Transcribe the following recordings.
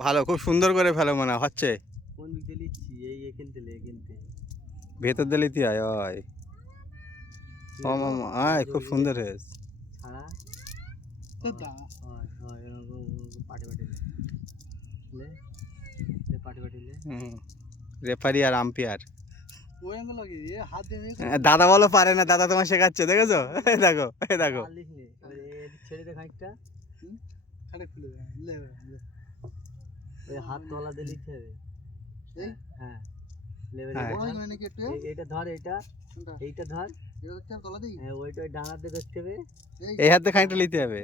ভালো, খুব সুন্দর করে ফেলো মনে হচ্ছে। কোন দিক দিয়ে লিখছি? এই এখান থেকে এখান থেকে ভেতর দিলে তুই আয় ওই ও মামা আয়, খুব সুন্দর হয়েছে। ছাড়া পাটি পাটি লে পাটি পাটি লে রেফারি আর আম্পায়ার। ওই আঙ্গুল লাগে এ হাত দিয়ে দাদা বলো পারে না, দাদা তোমার শেখাচ্ছে, দেখেছো? এই দেখো, এই দেখো। লিখলে ছেড়ে দে খানিকটা খানিক খুলে দে ওই হাত তলা দিয়ে লিখতে হবে। হ্যাঁ এইটা ধর, এইটা ধর, ওইটা ওই ডানাতে করতে হবে। এই হাতে খানিকটা নিতে হবে।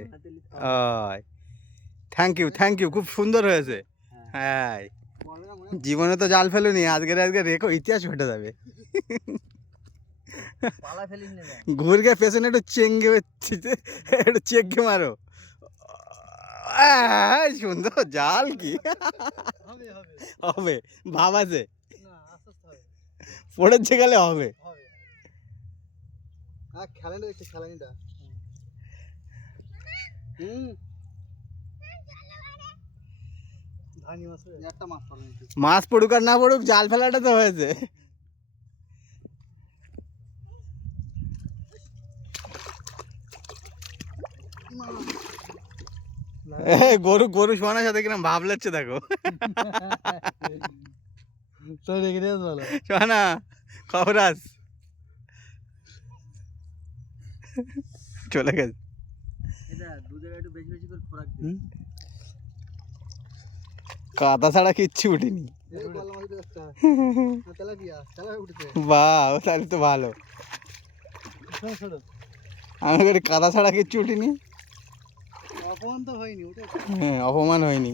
থ্যাংক ইউ, থ্যাংক ইউ, খুব সুন্দর হয়েছে। হ্যাঁ, জীবনে তো জাল ফেলুনি, আজকে রেখো, ইতিহাস ঘটে যাবে। পালা ফেলিস না ঘুরকে পেছনে একটু একটু চেঙ্গে মারো। সুন্দর জাল কি হবে, ভাব আছে, পড়েছে গেলে হবে। মাছ পড়ুক আর না পড়ুক, জাল ফেলাটা তো হয়েছে। গরু গরু শোনার সাথে কিরম ভাব লাগছে দেখো। শোনা খবর আস চলে গেছে। কাদা ছাড়া কিচ্ছু উঠিনি। বাহ, তাহলে তো ভালো। আমি কাদা ছাড়া কিচ্ছু উঠিনি। অপমান তো হয়নি, হ্যাঁ, অপমান হয়নি।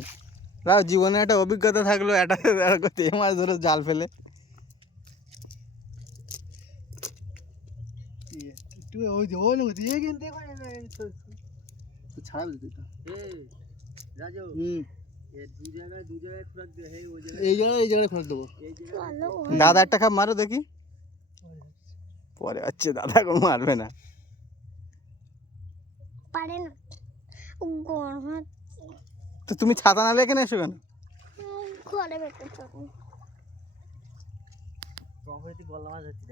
তাও জীবনে একটা অভিজ্ঞতা থাকলো, একটা মাছ ধরে জাল ফেলে। দাদা একটা খাপ মারো দেখি। পরে হচ্ছে দাদা এখন মারবে না। তো তুমি ছাতা না লেখে এসো কেন? ঘরে বেঁচে গলা মাছ হচ্ছে